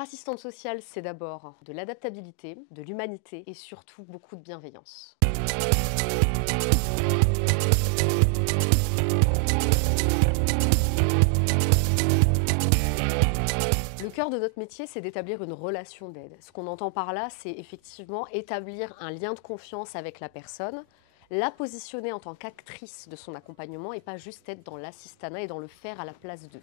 Être assistante sociale, c'est d'abord de l'adaptabilité, de l'humanité et surtout beaucoup de bienveillance. Le cœur de notre métier, c'est d'établir une relation d'aide. Ce qu'on entend par là, c'est effectivement établir un lien de confiance avec la personne, la positionner en tant qu'actrice de son accompagnement et pas juste être dans l'assistanat et dans le faire à la place d'eux.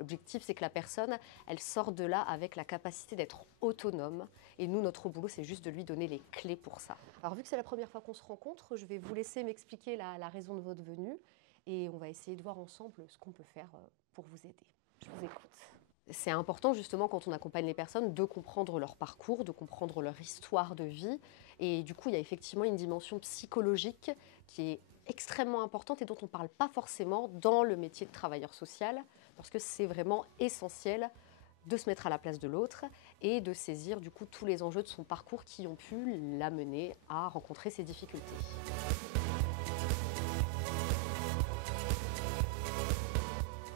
L'objectif, c'est que la personne, elle sort de là avec la capacité d'être autonome. Et nous, notre boulot, c'est juste de lui donner les clés pour ça. Alors, vu que c'est la première fois qu'on se rencontre, je vais vous laisser m'expliquer la raison de votre venue. Et on va essayer de voir ensemble ce qu'on peut faire pour vous aider. Je vous écoute. C'est important justement quand on accompagne les personnes de comprendre leur parcours, de comprendre leur histoire de vie. Et du coup, il y a effectivement une dimension psychologique qui est extrêmement importante et dont on ne parle pas forcément dans le métier de travailleur social, parce que c'est vraiment essentiel de se mettre à la place de l'autre et de saisir du coup tous les enjeux de son parcours qui ont pu l'amener à rencontrer ces difficultés.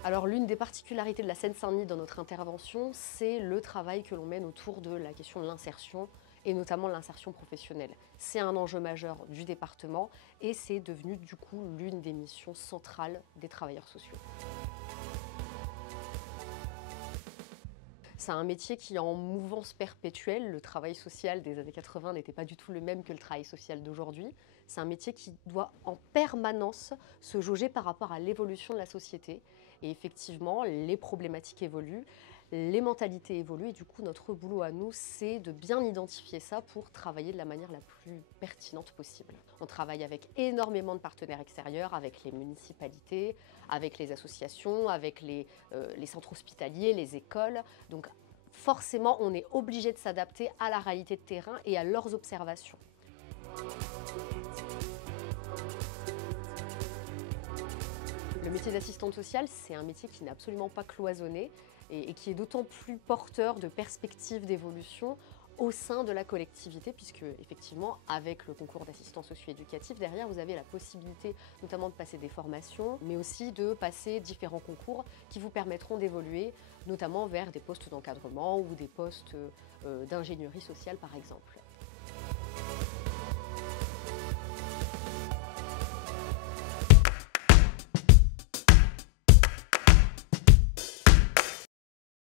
Alors l'une des particularités de la Seine-Saint-Denis dans notre intervention, c'est le travail que l'on mène autour de la question de l'insertion et notamment l'insertion professionnelle. C'est un enjeu majeur du département et c'est devenu du coup l'une des missions centrales des travailleurs sociaux. C'est un métier qui est en mouvance perpétuelle. Le travail social des années 80 n'était pas du tout le même que le travail social d'aujourd'hui. C'est un métier qui doit en permanence se jauger par rapport à l'évolution de la société. Et effectivement, les problématiques évoluent, les mentalités évoluent. Et du coup, notre boulot à nous, c'est de bien identifier ça pour travailler de la manière la plus pertinente possible. On travaille avec énormément de partenaires extérieurs, avec les municipalités, avec les associations, avec les centres hospitaliers, les écoles. Donc forcément, on est obligé de s'adapter à la réalité de terrain et à leurs observations. Le métier d'assistante sociale, c'est un métier qui n'est absolument pas cloisonné et qui est d'autant plus porteur de perspectives d'évolution au sein de la collectivité, puisque effectivement, avec le concours d'assistance socio-éducatif, derrière, vous avez la possibilité notamment de passer des formations, mais aussi de passer différents concours qui vous permettront d'évoluer, notamment vers des postes d'encadrement ou des postes d'ingénierie sociale, par exemple.